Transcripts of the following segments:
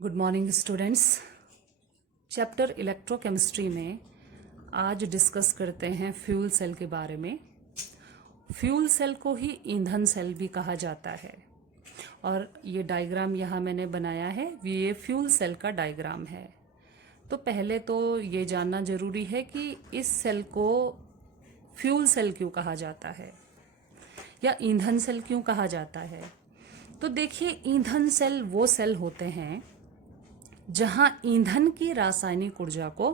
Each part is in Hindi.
Good morning students. Chapter electrochemistry में आज डिस्कस करते हैं फ्यूल सेल के बारे में। फ्यूल सेल को ही ईंधन सेल भी कहा जाता है और ये डायग्राम यहाँ मैंने बनाया है, ये फ्यूल सेल का डायग्राम है। तो पहले तो ये जानना ज़रूरी है कि इस सेल को फ्यूल सेल क्यों कहा जाता है या ईंधन सेल क्यों कहा जाता है। तो देखिए, ईंधन सेल वो सेल होते हैं जहां ईंधन की रासायनिक ऊर्जा को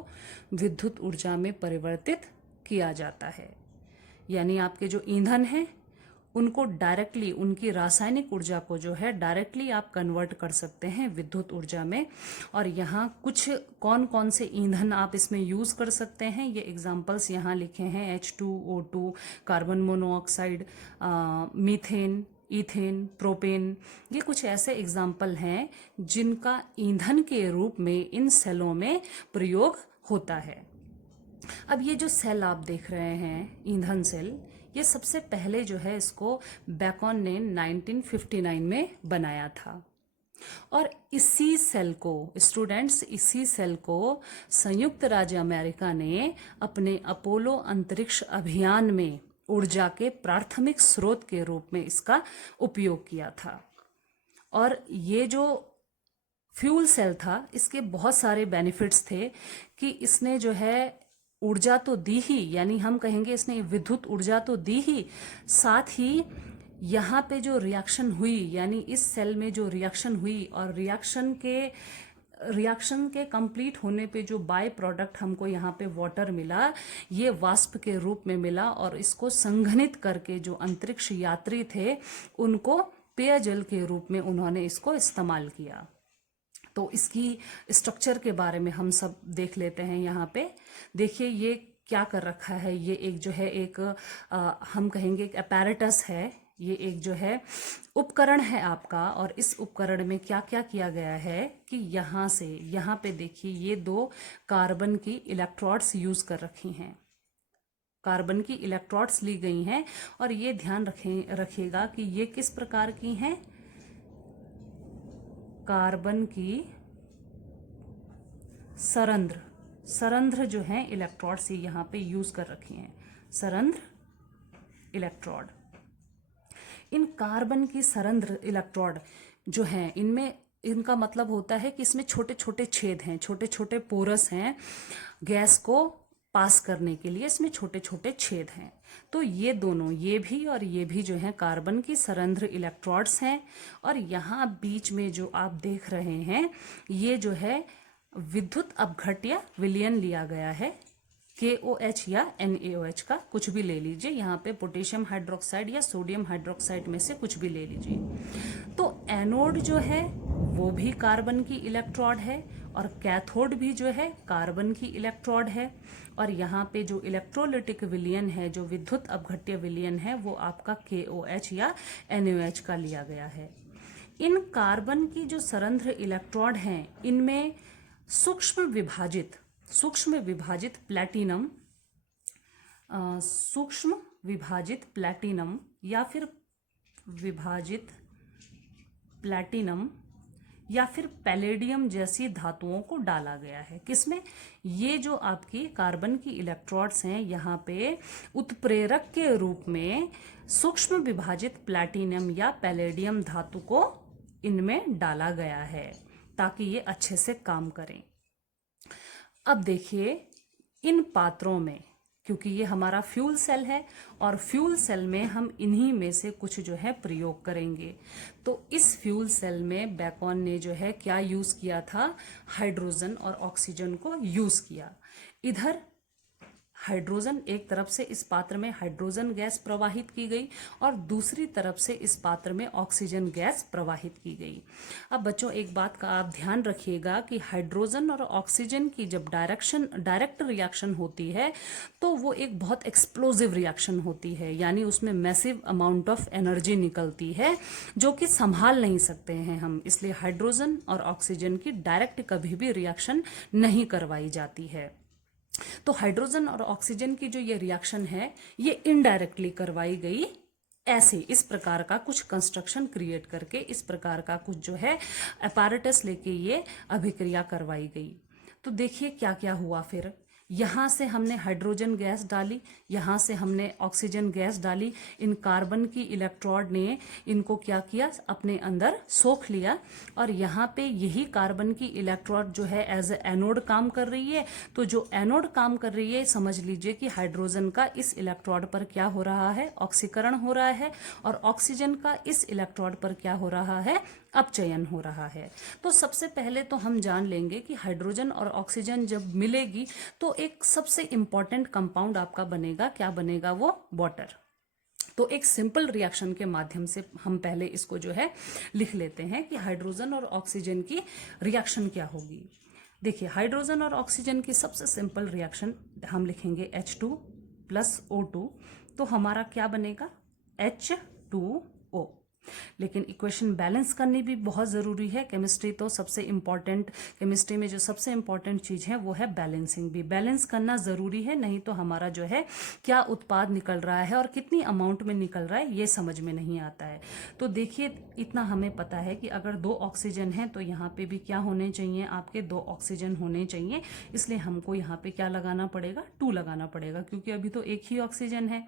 विद्युत ऊर्जा में परिवर्तित किया जाता है। यानी आपके जो ईंधन हैं उनको डायरेक्टली, उनकी रासायनिक ऊर्जा को जो है डायरेक्टली आप कन्वर्ट कर सकते हैं विद्युत ऊर्जा में। और यहाँ कुछ कौन कौन से ईंधन आप इसमें यूज़ कर सकते हैं, ये एग्जांपल्स यहाँ लिखे हैं। H2O2, carbon monoxide, methane, ethane, propane, ये कुछ ऐसे एग्जाम्पल हैं जिनका ईंधन के रूप में इन सेलों में प्रयोग होता है। अब ये जो सेल आप देख रहे हैं, ईंधन सेल, ये सबसे पहले जो है इसको बेकन ने 1959 में बनाया था। और इसी सेल को स्टूडेंट्स, इसी सेल को संयुक्त राज्य अमेरिका ने अपने अपोलो अंतरिक्ष अभियान में ऊर्जा के प्राथमिक स्रोत के रूप में इसका उपयोग किया था। और ये जो फ्यूल सेल था, इसके बहुत सारे बेनिफिट्स थे कि इसने जो है ऊर्जा तो दी ही, यानी हम कहेंगे इसने विद्युत ऊर्जा तो दी ही, साथ ही यहाँ पे जो रिएक्शन हुई, यानी इस सेल में जो रिएक्शन हुई और रिएक्शन के कंप्लीट होने पे जो बाय प्रोडक्ट हमको यहाँ पे वाटर मिला, ये वाष्प के रूप में मिला और इसको संघनित करके जो अंतरिक्ष यात्री थे उनको पेयजल के रूप में उन्होंने इसको इस्तेमाल किया। तो इसकी स्ट्रक्चर के बारे में हम सब देख लेते हैं। यहाँ पे देखिए ये क्या कर रखा है। ये एक जो है एक हम कहेंगे एक अपैरेटस है, ये एक जो है उपकरण है आपका। और इस उपकरण में क्या क्या किया गया है कि यहाँ से यहाँ पे देखिए, ये 2 कार्बन की इलेक्ट्रोड्स यूज कर रखी हैं, कार्बन की इलेक्ट्रोड्स ली गई हैं। और ये ध्यान रखिएगा कि ये किस प्रकार की हैं, कार्बन की सरंध्र जो हैं इलेक्ट्रोड्स ये यहाँ पे यूज कर रखी हैं, सरंध्र इलेक्ट्रोड। इन कार्बन की सरंध्र इलेक्ट्रोड जो हैं, इनमें इनका मतलब होता है कि इसमें छोटे छोटे छेद हैं, छोटे छोटे पोरस हैं, गैस को पास करने के लिए इसमें छोटे छोटे छेद हैं। तो ये दोनों, ये भी और ये भी जो है कार्बन की सरंध्र इलेक्ट्रोड्स हैं। और यहाँ बीच में जो आप देख रहे हैं, ये जो है विद्युत अपघट्य विलयन लिया गया है, KOH या NaOH का कुछ भी ले लीजिए। यहाँ पे पोटेशियम हाइड्रोक्साइड या सोडियम हाइड्रोक्साइड में से कुछ भी ले लीजिए। तो एनोड जो है वो भी कार्बन की इलेक्ट्रोड है और कैथोड भी जो है कार्बन की इलेक्ट्रोड है। और यहाँ पे जो इलेक्ट्रोलिटिक विलयन है, जो विद्युत अपघट्य विलयन है, वो आपका KOH या NaOH का लिया गया है। इन कार्बन की जो सरंध्र इलेक्ट्रोड हैं, इनमें सूक्ष्म विभाजित प्लैटिनम या फिर विभाजित प्लैटिनम या फिर पैलेडियम जैसी धातुओं को डाला गया है। किसमें? ये जो आपकी कार्बन की इलेक्ट्रोड्स हैं, यहाँ पे उत्प्रेरक के रूप में सूक्ष्म विभाजित प्लैटिनम या पैलेडियम धातु को इनमें डाला गया है ताकि ये अच्छे से काम करें। अब देखिए, इन पात्रों में, क्योंकि ये हमारा फ्यूल सेल है और फ्यूल सेल में हम इन्हीं में से कुछ जो है प्रयोग करेंगे। तो इस फ्यूल सेल में बेकन ने जो है क्या यूज किया था, हाइड्रोजन और ऑक्सीजन को यूज किया। इधर हाइड्रोजन, एक तरफ से इस पात्र में हाइड्रोजन गैस प्रवाहित की गई और दूसरी तरफ से इस पात्र में ऑक्सीजन गैस प्रवाहित की गई। अब बच्चों, एक बात का आप ध्यान रखिएगा कि हाइड्रोजन और ऑक्सीजन की जब डायरेक्ट रिएक्शन होती है तो वो एक बहुत एक्सप्लोजिव रिएक्शन होती है, यानी उसमें मैसिव अमाउंट ऑफ एनर्जी निकलती है जो कि संभाल नहीं सकते हैं हम। इसलिए हाइड्रोजन और ऑक्सीजन की डायरेक्ट कभी भी रिएक्शन नहीं करवाई जाती है। तो हाइड्रोजन और ऑक्सीजन की जो ये रिएक्शन है, ये इनडायरेक्टली करवाई गई ऐसे इस प्रकार का कुछ कंस्ट्रक्शन क्रिएट करके इस प्रकार का कुछ जो है अपैरेटस लेके ये अभिक्रिया करवाई गई। तो देखिए क्या क्या हुआ फिर। यहाँ से हमने हाइड्रोजन गैस डाली, यहाँ से हमने ऑक्सीजन गैस डाली, इन कार्बन की इलेक्ट्रोड ने इनको क्या किया, अपने अंदर सोख लिया, और यहाँ पे यही कार्बन की इलेक्ट्रोड जो है एज ए एनोड काम कर रही है। तो जो एनोड काम कर रही है, समझ लीजिए कि हाइड्रोजन का इस इलेक्ट्रोड पर क्या हो रहा है, ऑक्सीकरण हो रहा है, और ऑक्सीजन का इस इलेक्ट्रोड पर क्या हो रहा है, अपचयन हो रहा है। तो सबसे पहले तो हम जान लेंगे कि हाइड्रोजन और ऑक्सीजन जब मिलेगी तो एक सबसे इंपॉर्टेंट कंपाउंड आपका बनेगा, क्या बनेगा वो, वाटर। तो एक सिंपल रिएक्शन के माध्यम से हम पहले इसको जो है लिख लेते हैं कि हाइड्रोजन और ऑक्सीजन की रिएक्शन क्या होगी। देखिए हाइड्रोजन और ऑक्सीजन की सबसे सिंपल रिएक्शन हम लिखेंगे H2 प्लस O2, तो हमारा क्या बनेगा, H2O। लेकिन इक्वेशन बैलेंस करनी भी बहुत ज़रूरी है। केमिस्ट्री तो सबसे इम्पॉर्टेंट, केमिस्ट्री में जो सबसे इम्पॉर्टेंट चीज़ है वो है बैलेंसिंग भी। बैलेंस करना ज़रूरी है, नहीं तो हमारा जो है क्या उत्पाद निकल रहा है और कितनी अमाउंट में निकल रहा है ये समझ में नहीं आता है। तो देखिए इतना हमें पता है कि अगर 2 ऑक्सीजन हैं तो यहाँ पे भी क्या होने चाहिए, आपके 2 ऑक्सीजन होने चाहिए। इसलिए हमको यहाँ पे क्या लगाना पड़ेगा, 2 लगाना पड़ेगा, क्योंकि अभी तो एक ही ऑक्सीजन है।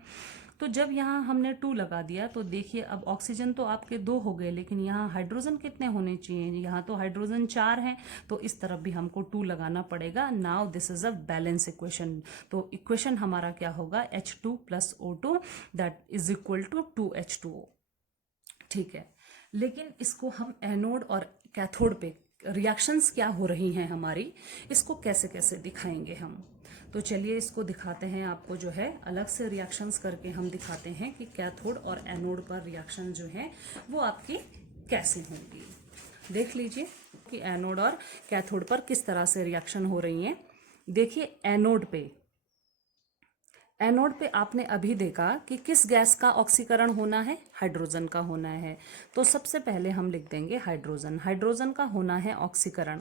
तो जब यहाँ हमने 2 लगा दिया तो देखिए अब ऑक्सीजन तो आपके 2 हो गए, लेकिन यहाँ हाइड्रोजन कितने होने चाहिए, यहाँ तो हाइड्रोजन 4 हैं, तो इस तरफ भी हमको 2 लगाना पड़ेगा। Now this is a balance equation. तो इक्वेशन हमारा क्या होगा, H2 plus O2 that is equal to 2H2O। ठीक है, लेकिन इसको हम एनोड और कैथोड पे रिएक्शंस क्या हो रही हैं हमारी, इसको कैसे कैसे दिखाएंगे हम। तो चलिए इसको दिखाते हैं आपको, जो है अलग से रिएक्शंस करके हम दिखाते हैं कि कैथोड और एनोड पर रिएक्शन जो है वो आपकी कैसे होंगी। देख लीजिए कि एनोड और कैथोड पर किस तरह से रिएक्शन हो रही हैं। देखिए एनोड पे आपने अभी देखा कि किस गैस का ऑक्सीकरण होना है, हाइड्रोजन का होना है। तो सबसे पहले हम लिख देंगे हाइड्रोजन। हाइड्रोजन का होना है ऑक्सीकरण।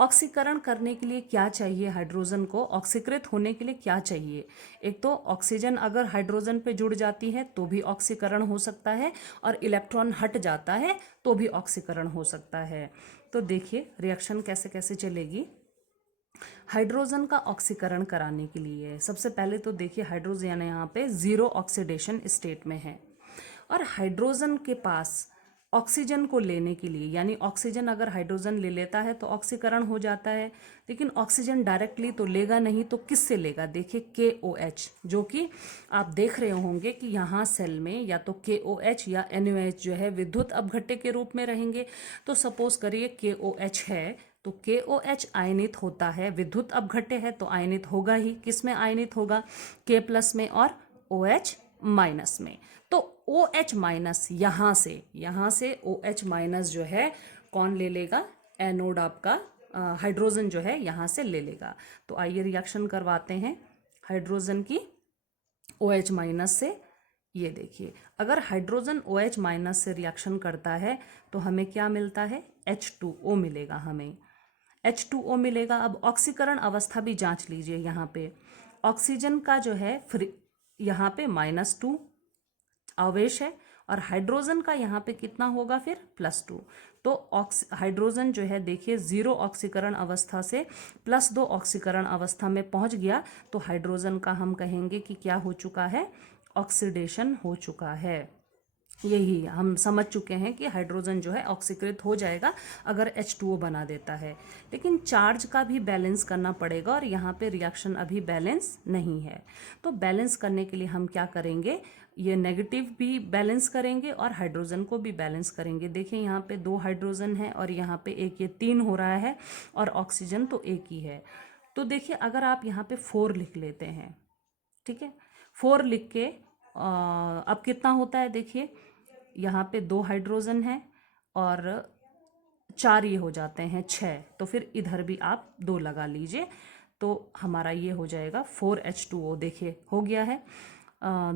ऑक्सीकरण करने के लिए क्या चाहिए, हाइड्रोजन को ऑक्सीकृत होने के लिए क्या चाहिए, एक तो ऑक्सीजन अगर हाइड्रोजन पे जुड़ जाती है तो भी ऑक्सीकरण हो सकता है, और इलेक्ट्रॉन हट जाता है तो भी ऑक्सीकरण हो सकता है। तो देखिए रिएक्शन कैसे कैसे चलेगी। हाइड्रोजन का ऑक्सीकरण कराने के लिए सबसे पहले तो देखिए हाइड्रोजन यहाँ पे 0 ऑक्सीडेशन स्टेट में है, और हाइड्रोजन के पास ऑक्सीजन को लेने के लिए, यानी ऑक्सीजन अगर हाइड्रोजन ले लेता है तो ऑक्सीकरण हो जाता है, लेकिन ऑक्सीजन डायरेक्टली तो लेगा नहीं, तो किससे लेगा, देखिए KOH, जो कि आप देख रहे होंगे कि यहाँ सेल में या तो KOH या NaOH जो है विद्युत अपघट्य के रूप में रहेंगे। तो सपोज करिए KOH है तो KOH आयनित होता है, विद्युत अपघट्य है तो आयनित होगा ही, किस में आयनित होगा, K प्लस में और OH माइनस में। तो OH माइनस यहाँ से OH माइनस जो है कौन ले लेगा, एनोड आपका हाइड्रोजन जो है यहाँ से ले लेगा। तो आइए रिएक्शन करवाते हैं हाइड्रोजन की OH माइनस से। ये देखिए अगर हाइड्रोजन OH माइनस से रिएक्शन करता है तो हमें क्या मिलता है, H2O मिलेगा, हमें H2O मिलेगा। अब ऑक्सीकरण अवस्था भी जांच लीजिए, यहाँ पे ऑक्सीजन का जो है यहाँ पे -2 आवेश है, और हाइड्रोजन का यहाँ पे कितना होगा फिर +2। तो हाइड्रोजन जो है देखिए 0 ऑक्सीकरण अवस्था से +2 ऑक्सीकरण अवस्था में पहुंच गया, तो हाइड्रोजन का हम कहेंगे कि क्या हो चुका है, ऑक्सीडेशन हो चुका है। यही हम समझ चुके हैं कि हाइड्रोजन जो है ऑक्सीकृत हो जाएगा अगर H2O बना देता है, लेकिन चार्ज का भी बैलेंस करना पड़ेगा, और यहाँ पे रिएक्शन अभी बैलेंस नहीं है। तो बैलेंस करने के लिए हम क्या करेंगे, ये नेगेटिव भी बैलेंस करेंगे और हाइड्रोजन को भी बैलेंस करेंगे। देखिए यहाँ पे 2 हाइड्रोजन है और यहाँ पे एक, ये 3 हो रहा है, और ऑक्सीजन तो एक ही है। तो देखिए अगर आप यहाँ पे 4 लिख लेते हैं, ठीक है, 4 लिख के अब कितना होता है, देखिए यहाँ पे 2 हाइड्रोजन है और 4 ये हो जाते हैं 6, तो फिर इधर भी आप 2 लगा लीजिए, तो हमारा ये हो जाएगा 4H2O। देखिए हो गया है,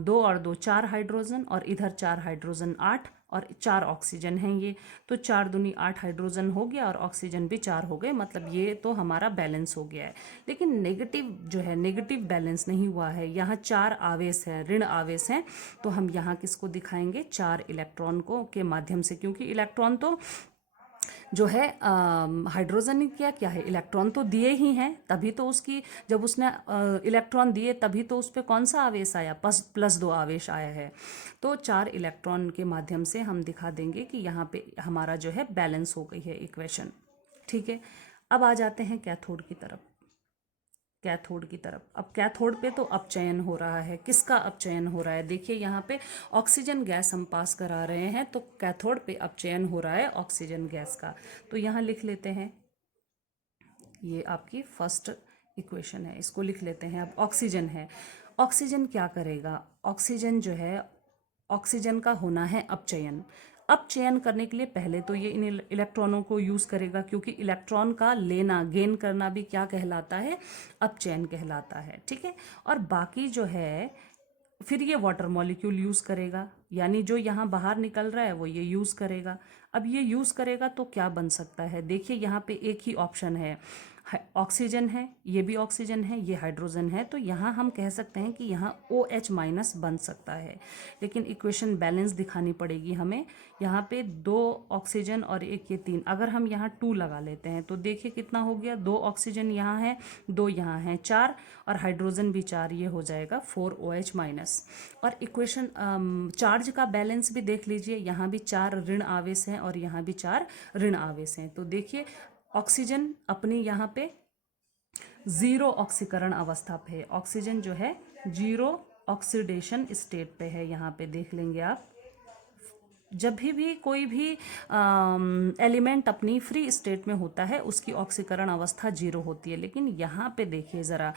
2 और 2 4 हाइड्रोजन, और इधर 4 हाइड्रोजन 8, और 4 ऑक्सीजन हैं ये, तो 4 दूनी 8 हाइड्रोजन हो गया और ऑक्सीजन भी 4 हो गए, मतलब ये तो हमारा बैलेंस हो गया है। लेकिन नेगेटिव जो है, नेगेटिव बैलेंस नहीं हुआ है, यहाँ 4 आवेश हैं, ऋण आवेश हैं, तो हम यहाँ किसको दिखाएंगे, 4 इलेक्ट्रॉन को के माध्यम से, क्योंकि इलेक्ट्रॉन तो जो है हाइड्रोजन ने किया क्या है, इलेक्ट्रॉन तो दिए ही हैं, तभी तो उसकी, जब उसने इलेक्ट्रॉन दिए तभी तो उस पर कौन सा आवेश आया, प्लस 2 आवेश आया है। तो 4 इलेक्ट्रॉन के माध्यम से हम दिखा देंगे कि यहाँ पे हमारा जो है बैलेंस हो गई है इक्वेशन। ठीक है, अब आ जाते हैं कैथोड की तरफ। कैथोड की तरफ, अब कैथोड पे तो अपचयन हो रहा है, किसका अपचयन हो रहा है, देखिए यहाँ पे ऑक्सीजन गैस हम पास करा रहे हैं, तो कैथोड पे अपचयन हो रहा है ऑक्सीजन गैस का। तो यहाँ लिख लेते हैं, ये आपकी फर्स्ट इक्वेशन है, इसको लिख लेते हैं। अब ऑक्सीजन है, ऑक्सीजन क्या करेगा, ऑक्सीजन जो है, ऑक्सीजन का होना है अपचयन। अपचयन करने के लिए पहले तो ये इन इलेक्ट्रॉनों को यूज़ करेगा, क्योंकि इलेक्ट्रॉन का लेना, गेन करना भी क्या कहलाता है, अपचयन कहलाता है। ठीक है, और बाकी जो है फिर ये वाटर मॉलिक्यूल यूज़ करेगा, यानी जो यहाँ बाहर निकल रहा है वो ये यूज़ करेगा। अब ये यूज़ करेगा तो क्या बन सकता है, देखिए यहाँ पे एक ही ऑप्शन है, ऑक्सीजन है, ये भी ऑक्सीजन है, ये हाइड्रोजन है, तो यहाँ हम कह सकते हैं कि यहाँ OH माइनस बन सकता है। लेकिन इक्वेशन बैलेंस दिखानी पड़ेगी हमें, यहाँ पे 2 ऑक्सीजन और एक ये 3, अगर हम यहाँ 2 लगा लेते हैं तो देखिए कितना हो गया, 2 ऑक्सीजन यहाँ है, 2 यहाँ है, 4, और हाइड्रोजन भी 4, ये हो जाएगा 4OH माइनस। और इक्वेशन चार्ज का बैलेंस भी देख लीजिए, यहाँ भी 4 ऋण आवेश हैं और यहाँ भी 4 ऋण आवेश हैं। तो देखिए ऑक्सीजन अपनी यहाँ पे 0 ऑक्सीकरण अवस्था पे है, ऑक्सीजन जो है 0 ऑक्सीडेशन स्टेट पे है, यहाँ पे देख लेंगे आप। जब भी कोई भी एलिमेंट अपनी फ्री स्टेट में होता है उसकी ऑक्सीकरण अवस्था 0 होती है, लेकिन यहाँ पे देखिए ज़रा,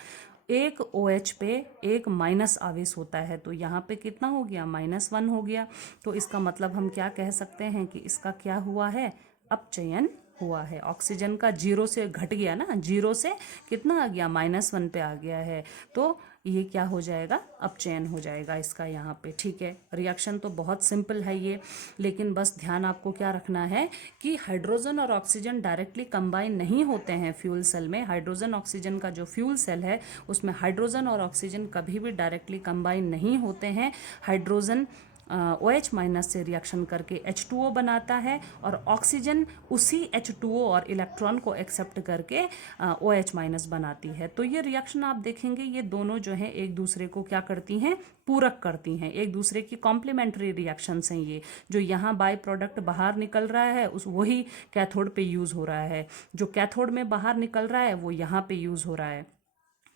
एक OH पे एक माइनस आवेश होता है, तो यहाँ पे कितना हो गया, -1 हो गया। तो इसका मतलब हम क्या कह सकते हैं कि इसका क्या हुआ है, अपचयन हुआ है। ऑक्सीजन का 0 से घट गया ना, 0 से कितना आ गया, -1 पे आ गया है, तो ये क्या हो जाएगा, अपचयन हो जाएगा इसका यहाँ पे। ठीक है, रिएक्शन तो बहुत सिंपल है ये, लेकिन बस ध्यान आपको क्या रखना है कि हाइड्रोजन और ऑक्सीजन डायरेक्टली कंबाइन नहीं होते हैं फ्यूल सेल में। हाइड्रोजन ऑक्सीजन का जो फ्यूल सेल है उसमें हाइड्रोजन और ऑक्सीजन कभी भी डायरेक्टली कंबाइन नहीं होते हैं। हाइड्रोजन OH माइनस से रिएक्शन करके H2O बनाता है, और ऑक्सीजन उसी H2O और इलेक्ट्रॉन को एक्सेप्ट करके OH माइनस बनाती है। तो ये रिएक्शन आप देखेंगे, ये दोनों जो हैं एक दूसरे को क्या करती हैं, पूरक करती हैं, एक दूसरे की कॉम्प्लीमेंट्री रिएक्शंस हैं ये। जो यहाँ बाय प्रोडक्ट बाहर निकल रहा है उस वही कैथोड पे यूज़ हो रहा है, जो कैथोड में बाहर निकल रहा है वो यहाँ पे यूज़ हो रहा है।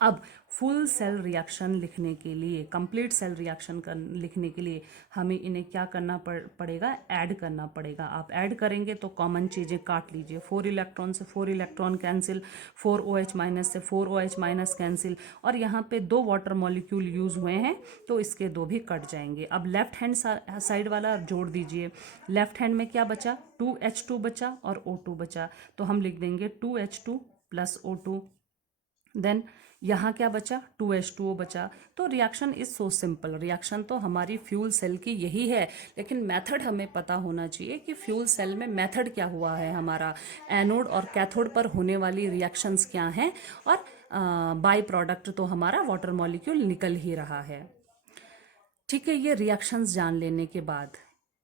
अब फुल सेल रिएक्शन लिखने के लिए, कंप्लीट सेल रिएक्शन लिखने के लिए हमें इन्हें क्या करना पड़ेगा, ऐड करना पड़ेगा। आप ऐड करेंगे तो कॉमन चीज़ें काट लीजिए, 4 इलेक्ट्रॉन से 4 इलेक्ट्रॉन कैंसिल, 4 OH माइनस से 4 OH माइनस कैंसिल, और यहाँ पे 2 वाटर मॉलिक्यूल यूज़ हुए हैं तो इसके 2 भी कट जाएंगे। अब लेफ्ट हैंड साइड वाला जोड़ दीजिए, लेफ्ट हैंड में क्या बचा, 2H2 बचा और O2 बचा, तो हम लिख देंगे 2H2 प्लस O2। देन यहाँ क्या बचा, 2H2O बचा। तो reaction is so simple, reaction तो हमारी फ्यूल सेल की यही है, लेकिन मेथड हमें पता होना चाहिए कि फ्यूल सेल में मेथड क्या हुआ है हमारा, एनोड और कैथोड पर होने वाली रिएक्शंस क्या हैं, और बाय प्रोडक्ट तो हमारा वाटर मॉलिक्यूल निकल ही रहा है। ठीक है, ये रिएक्शंस जान लेने के बाद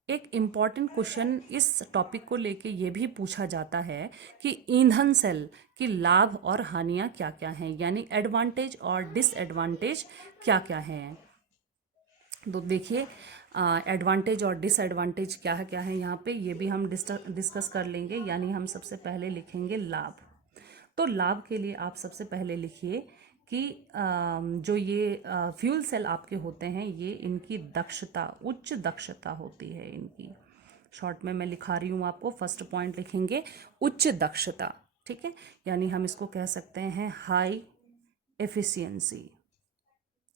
एक इम्पॉर्टेंट क्वेश्चन इस टॉपिक को लेके ये भी पूछा जाता है कि ईंधन सेल की लाभ और हानियां क्या क्या हैं, यानी एडवांटेज और डिसएडवांटेज क्या क्या हैं। तो देखिए एडवांटेज और डिसएडवांटेज क्या है यहाँ पे, ये भी हम डिस्कस कर लेंगे। यानी हम सबसे पहले लिखेंगे लाभ। तो लाभ के लिए आप सबसे पहले लिखिए कि जो ये फ्यूल सेल आपके होते हैं, ये इनकी दक्षता, उच्च दक्षता होती है इनकी। शॉर्ट में मैं लिखा रही हूँ आपको, फर्स्ट पॉइंट लिखेंगे उच्च दक्षता। ठीक है, यानी हम इसको कह सकते हैं हाई एफिशिएंसी,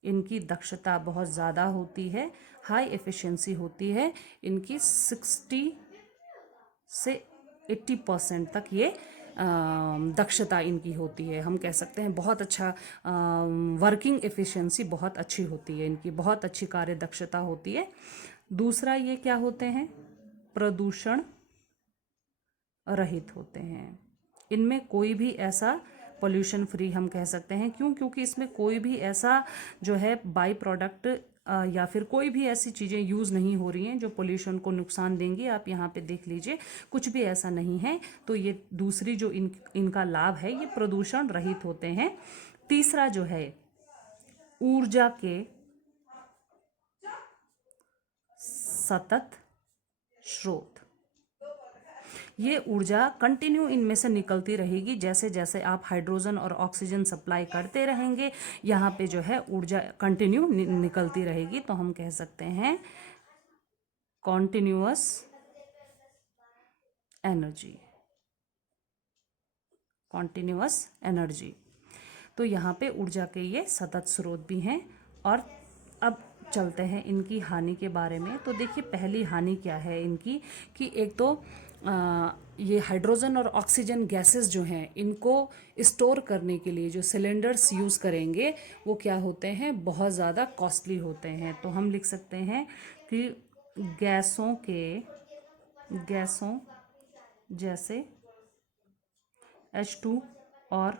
इनकी दक्षता बहुत ज़्यादा होती है, हाई एफिशिएंसी होती है इनकी, 60 से 80% तक ये दक्षता इनकी होती है। हम कह सकते हैं बहुत अच्छा वर्किंग एफिशिएंसी बहुत अच्छी होती है इनकी, बहुत अच्छी कार्य दक्षता होती है। दूसरा ये क्या होते हैं, प्रदूषण रहित होते हैं। इनमें कोई भी ऐसा पोल्यूशन फ्री हम कह सकते हैं, क्यों? क्योंकि इसमें कोई भी ऐसा जो है बाई प्रोडक्ट या फिर कोई भी ऐसी चीज़ें यूज़ नहीं हो रही हैं जो पोल्यूशन को नुकसान देंगी। आप यहाँ पे देख लीजिए, कुछ भी ऐसा नहीं है। तो ये दूसरी जो इनका लाभ है, ये प्रदूषण रहित होते हैं। तीसरा जो है ऊर्जा के सतत स्रोत। ये ऊर्जा कंटिन्यू इनमें से निकलती रहेगी। जैसे जैसे आप हाइड्रोजन और ऑक्सीजन सप्लाई करते रहेंगे, यहाँ पे जो है ऊर्जा कंटिन्यू निकलती रहेगी। तो हम कह सकते हैं कॉन्टिन्यूअस एनर्जी, कॉन्टिन्यूअस एनर्जी। तो यहाँ पे ऊर्जा के ये सतत स्रोत भी हैं। और अब चलते हैं इनकी हानि के बारे में। तो देखिए, पहली हानि क्या है इनकी, कि एक तो ये हाइड्रोजन और ऑक्सीजन गैसेस जो हैं, इनको स्टोर करने के लिए जो सिलेंडर्स यूज़ करेंगे, वो क्या होते हैं, बहुत ज़्यादा कॉस्टली होते हैं। तो हम लिख सकते हैं कि गैसों जैसे H2 और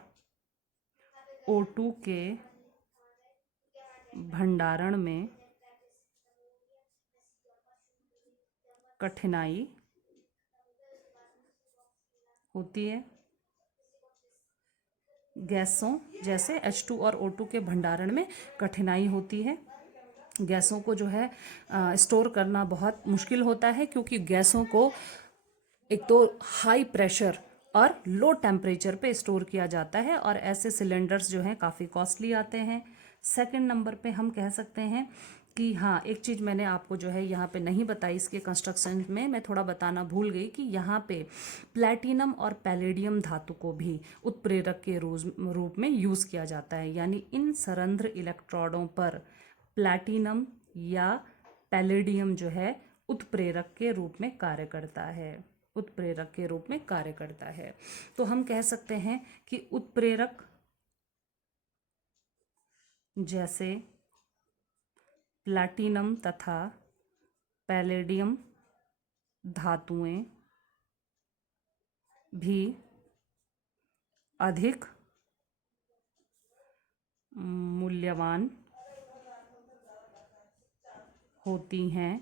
O2 के भंडारण में कठिनाई होती है। गैसों जैसे H2 और O2 के भंडारण में कठिनाई होती है। गैसों को जो है स्टोर करना बहुत मुश्किल होता है, क्योंकि गैसों को एक तो हाई प्रेशर और लो टेम्परेचर पे स्टोर किया जाता है, और ऐसे सिलेंडर्स जो हैं काफ़ी कॉस्टली आते हैं। सेकंड नंबर पे हम कह सकते हैं कि हाँ, एक चीज़ मैंने आपको जो है यहाँ पे नहीं बताई, इसके कंस्ट्रक्शन में मैं थोड़ा बताना भूल गई कि यहाँ पे प्लैटिनम और पैलेडियम धातु को भी उत्प्रेरक के रूप में यूज़ किया जाता है। यानी इन सरंध्र इलेक्ट्रोडों पर प्लैटिनम या पैलेडियम जो है उत्प्रेरक के रूप में कार्य करता है, उत्प्रेरक के रूप में कार्य करता है। तो हम कह सकते हैं कि उत्प्रेरक जैसे प्लैटिनम तथा पैलेडियम धातुएं भी अधिक मूल्यवान होती हैं।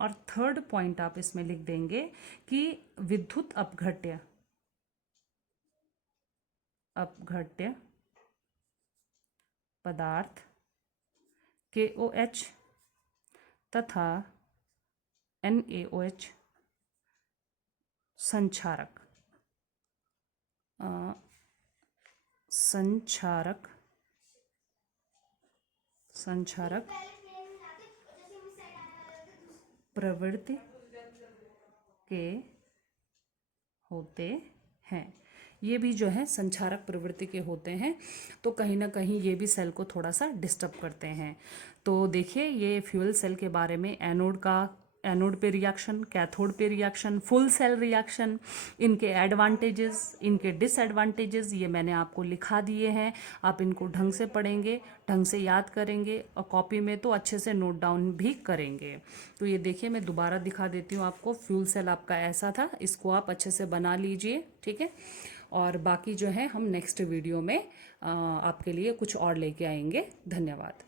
और थर्ड पॉइंट आप इसमें लिख देंगे कि विद्युत अपघट्य पदार्थ KOH तथा NaOH संक्षारक प्रवृत्ति के होते हैं। ये भी जो है संक्षारक प्रवृत्ति के होते हैं। तो कहीं ना कहीं ये भी सेल को थोड़ा सा डिस्टर्ब करते हैं। तो देखिए, ये फ्यूल सेल के बारे में एनोड पे रिएक्शन, कैथोड पे रिएक्शन, फुल सेल रिएक्शन, इनके एडवांटेजेस, इनके डिसएडवांटेजेस, ये मैंने आपको लिखा दिए हैं। आप इनको ढंग से पढ़ेंगे, ढंग से याद करेंगे, और कॉपी में तो अच्छे से नोट डाउन भी करेंगे। तो ये देखिए, मैं दोबारा दिखा देती हूँ आपको। फ्यूल सेल आपका ऐसा था, इसको आप अच्छे से बना लीजिए, ठीक है। और बाकी जो है हम नेक्स्ट वीडियो में आपके लिए कुछ और लेके आएंगे। धन्यवाद।